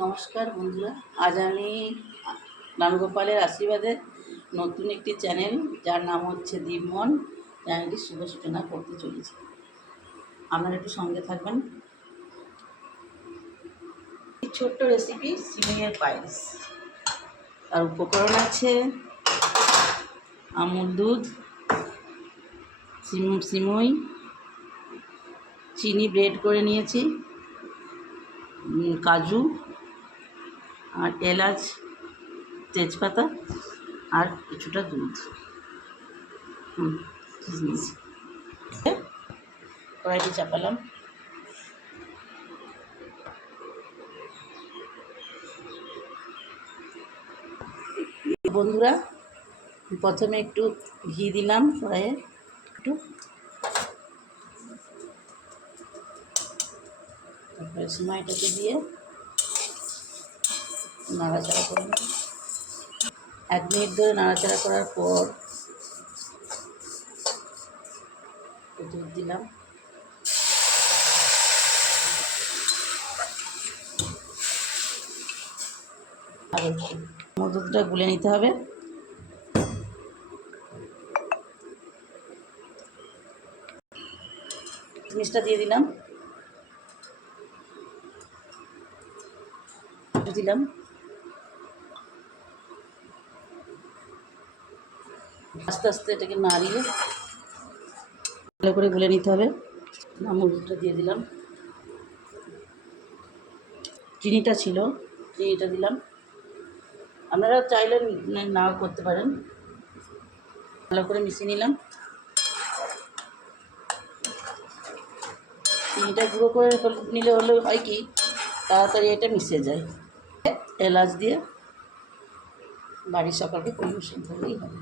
নমস্কার বন্ধুরা, আজ আমি রামগোপালের আশীর্বাদে নতুন একটি চ্যানেল যার নাম হচ্ছে দীপমন চ্যানেলটি শুভ সূচনা করতে চলেছি। আপনারা একটু সঙ্গে থাকবেন। ছোট্ট রেসিপি সিমইয়ের পায়েস। তার উপকরণ আছে আমুল দুধ, সিমই, চিনি ব্রেড করে নিয়েছি, কাজু আর এলাচ, তেজপাতা আর কিছুটা দুধ, কিশমিশ। কড়াইটি চাপালাম। বন্ধুরা, প্রথমে একটু ঘি দিলাম কড়াইয়ে, তারপরে সিমাইটাকে দিয়ে নাড়াচাড়া করে নেব। 1 মিনিট ধরে নাড়াচাড়া করার পর দুধ দিলাম। আর দুধটা গুলে নিতে হবে। মিষ্টিটা দিয়ে দিলাম, দিলাম আস্তে আস্তে এটাকে নাড়িয়ে ভালো করে গুলে নিতে হবে। আমুল দুধটা দিয়ে দিলাম, চিনিটা ছিল, চিনিটা দিলাম। আপনারা চাইলে নাও করতে পারেন। ভালো করে মিশিয়ে নিলাম। চিনিটা গুঁড়ো করে নিলে হলে হয় কি, তাড়াতাড়ি এটা মিশে যায়। এলাচ দিয়ে বাড়ির সকালকে পরিবেশন করলেই হবে।